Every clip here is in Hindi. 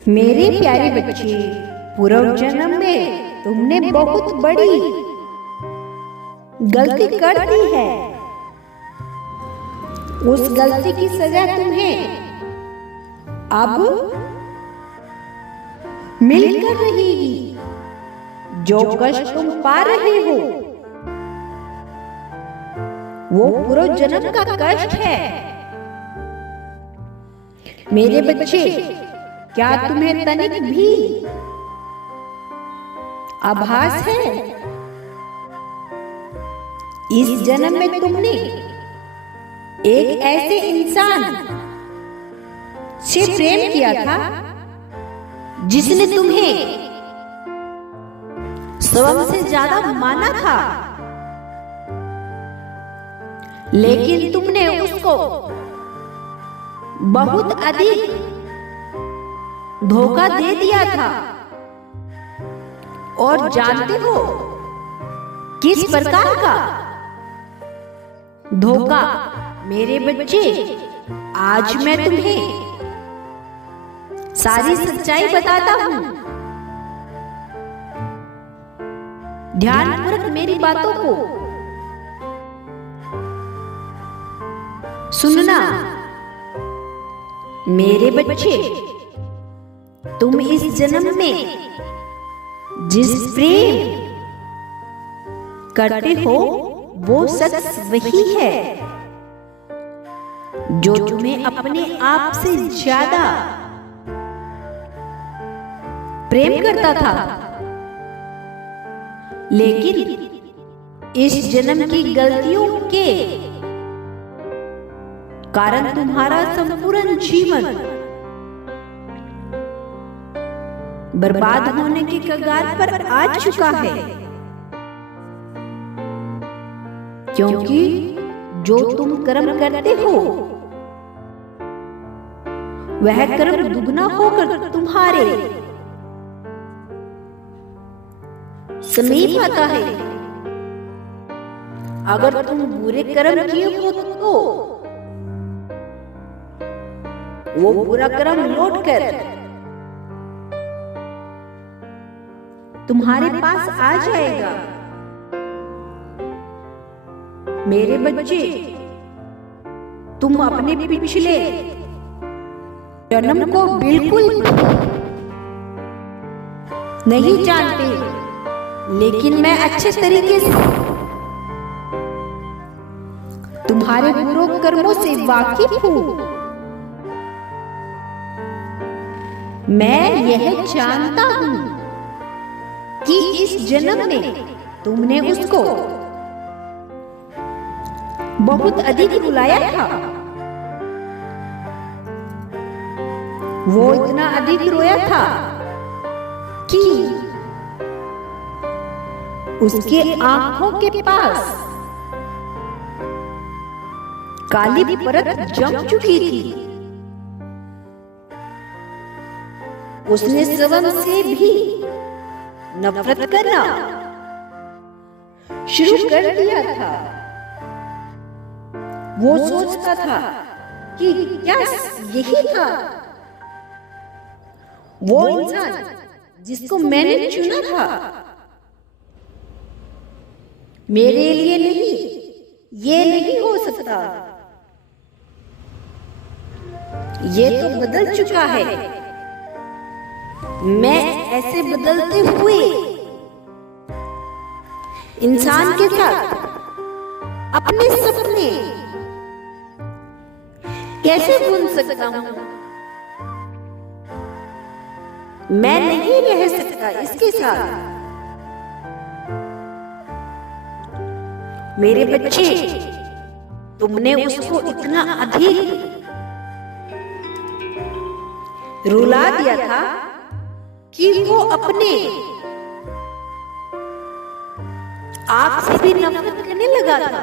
मेरे प्यारे बच्चे, पूर्व जन्म में तुमने बहुत बड़ी गलती कर दी है। उस गलती की सजा तुम्हें अब मिलकर रहेगी। जो कष्ट तुम पा रहे हो वो पूर्व जन्म का कष्ट है। मेरे बच्चे, क्या तुम्हें तनिक भी आभास है इस जन्म में तुमने एक ऐसे इंसान से प्रेम किया था जिसने तुम्हें स्वयं से ज्यादा माना था, लेकिन तुमने उसको बहुत अधिक धोखा दे दिया था। और जानते हो किस प्रकार का धोखा? मेरे बच्चे, आज मैं तुम्हें सारी सच्चाई बताता हूँ। ध्यानपूर्वक मेरी बातों को सुनना। मेरे बच्चे, तुम इस जन्म में जिस प्रेम करते हो वो शख्स वही है जो तुम्हें अपने आप से ज्यादा प्रेम करता था। लेकिन इस जन्म की गलतियों के कारण तुम्हारा संपूर्ण जीवन बर्बाद होने के कगार पर आ चुका है। क्योंकि जो तुम कर्म करते हो वह कर्म दुगना होकर तुम्हारे समीप आता है। अगर तुम बुरे कर्म किए हो तो वो बुरा कर्म लौट कर तुम्हारे पास आ जाएगा। मेरे बच्चे, तुम अपने पिछले जन्म को बिल्कुल नहीं जानते, लेकिन मैं अच्छे तरीके से तुम्हारे बुरे कर्मों से वाकिफ हूँ। मैं यह जानता हूँ कि इस जन्म में तुमने उसको बहुत अधिक रुलाया था। वो इतना अधिक रोया था कि उसके आंखों के पास काली परत जम चुकी थी। उसने स्वयं से भी नफरत करना शुरू कर दिया था। वो सोचता था कि क्या यही था वो इंसान जिसको मैंने चुना था? मेरे लिए नहीं, ये नहीं हो सकता। ये तो बदल चुका है। मैं ऐसे बदलते हुए इंसान के साथ अपने सपने कैसे बुन सकता हूँ? मैं नहीं रह सकता इसके साथ। मेरे बच्चे, तुमने उसको इतना अधिक रुला दिया था कि वो अपने आप से भी नफरत करने लगा था।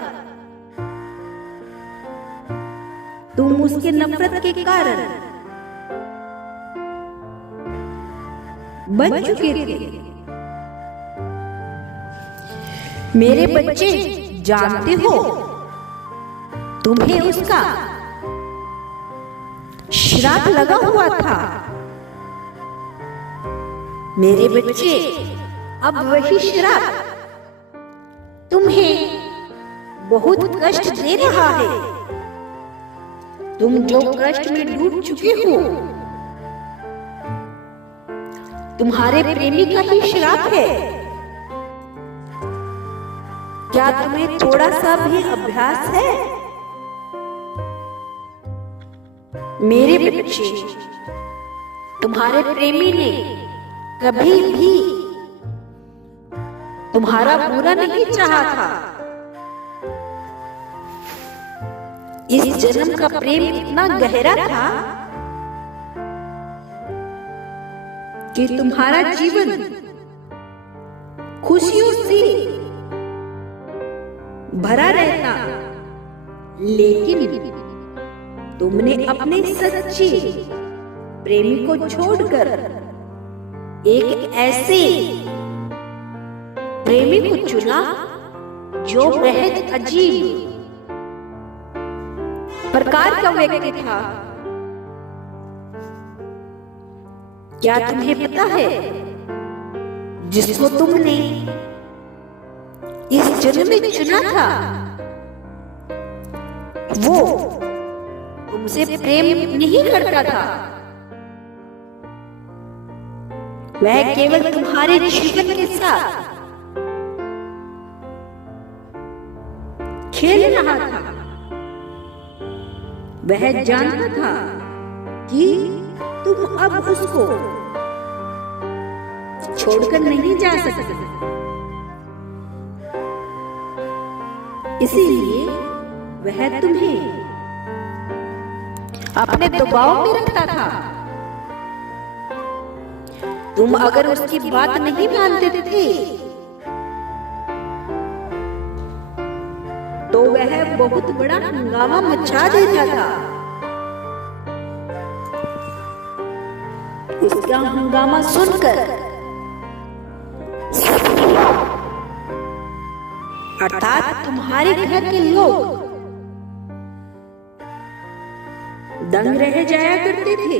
तुम उसके नफरत के कारण बन चुके थे। मेरे बच्चे, जानते हो तुम्हें उसका श्राप लगा हुआ था। मेरे बच्चे, अब वही श्राप तुम्हें बहुत कष्ट दे रहा है। तुम जो कष्ट में डूब चुके हो, तुम्हारे प्रेमी का ही श्राप है। क्या तुम्हें थोड़ा सा भी अभ्यास है? मेरे बच्चे, तुम्हारे प्रेमी ने कभी भी तुम्हारा बुरा नहीं चाहा था। इस जन्म का प्रेम इतना गहरा था कि तुम्हारा जीवन खुशियों से भरा रहता, लेकिन तुमने अपने सच्चे प्रेमी को छोड़कर एक ऐसे प्रेमी को चुना जो बेहद अजीब प्रकार का व्यक्ति था। क्या तुम्हें पता है, जिसको तुमने इस जन्म में चुना था, वो तुमसे प्रेम नहीं करता था। वह केवल तुम्हारे जीवन के साथ खेल रहा था। वह जानता था कि तुम अब उसको छोड़कर नहीं जा सकते, इसीलिए वह तुम्हें अपने दबाव में रखता था। तुम अगर उसकी बात नहीं मानते थे तो वह बहुत बड़ा हंगामा मचा देता था। उसका हंगामा सुनकर अर्थात तुम्हारे घर के लोग दंग रह जाया करते थे।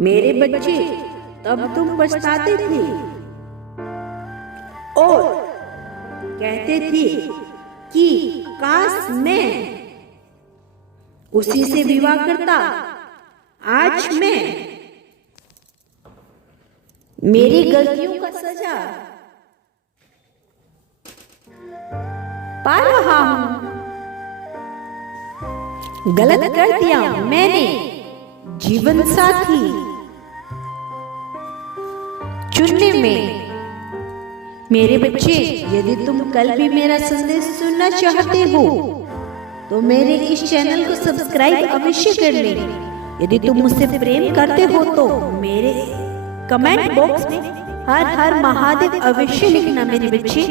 मेरे बच्चे, तब तुम पछताते थे और कहते थे कि काश मैं उसी से विवाह करता। आज मैं मेरी गलतियों का सजा पा रहा हूं। गलत कर दिया मैंने जीवन साथी चुनने में। मेरे बच्चे, यदि तुम कल भी मेरा संदेश सुनना चाहते हो तो मेरे इस चैनल को सब्सक्राइब अवश्य कर लें। यदि तुम मुझसे प्रेम करते हो तो मेरे कमेंट बॉक्स में हर हर महादेव अवश्य लिखना मेरे बच्चे।